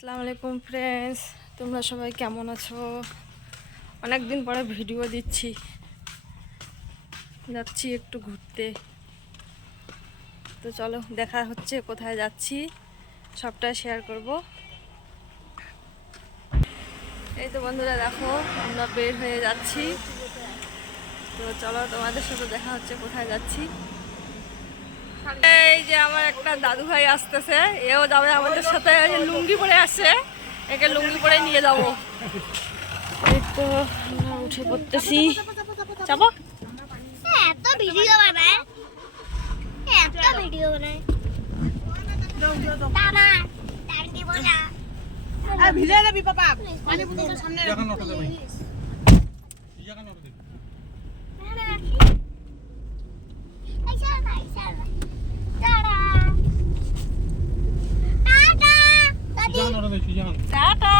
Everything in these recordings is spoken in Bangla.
আসসালামু আলাইকুম ফ্রেন্ডস তোমরা সবাই কেমন আছো? অনেক দিন পরে ভিডিও দিচ্ছি। যাচ্ছি একটু ঘুরতে। তো চলো, দেখা হচ্ছে, কোথায় যাচ্ছি সবটা শেয়ার করব। এই তো বন্ধুরা, দেখো, আমরা বের হয়ে যাচ্ছি। তো চলো, তোমাদের সাথে দেখা হচ্ছে, কোথায় যাচ্ছি। এই যে আমার একটা দাদু ভাই আসতেছে এও যাবে আমাদের সাথে। লুঙ্গি পরে আসছে একে লুঙ্গি পরে নিয়ে যাব। এই তো আমরা উঠে পড়তেছি। যাব? এত ভিডিও বানায়। এত ভিডিও বানায়। টানা টান দিব ভিজে যাবি পাপা। পানি সামনে রাখি। এই সারা, এই সারা। টাটা। টাটা। টাটা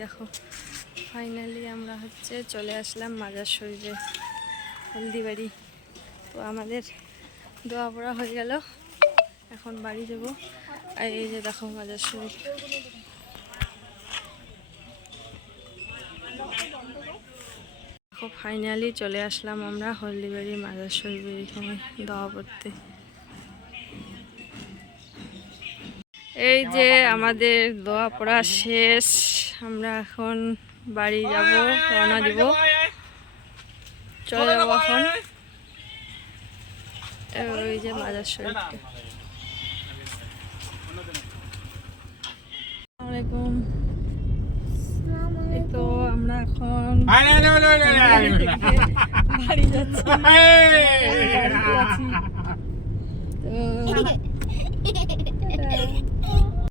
দেখো ফাইনালি আমরা হচ্ছে চলে আসলাম মাজার শরীরে হলদিবাড়ি তো আমাদের দোয়া পড়া হয়ে গেল, এখন বাড়ি যাব। আর এই যে দেখো মাজার শরীফ। ফাইনালি চলে আসলাম আমরা হলদিবাড়ি মাজার শরীফের এখানে দোয়া পড়তে। এই যে আমাদের দোয়া পড়া শেষ, আমরা এখন বাড়ি যাব, রওনা দিব। চলে যাব এখন ওই যে মাজার শরীফটা। তো আমরা এখন বাড়ি যাচ্ছি বাড়িতে আছি। তো টাটা।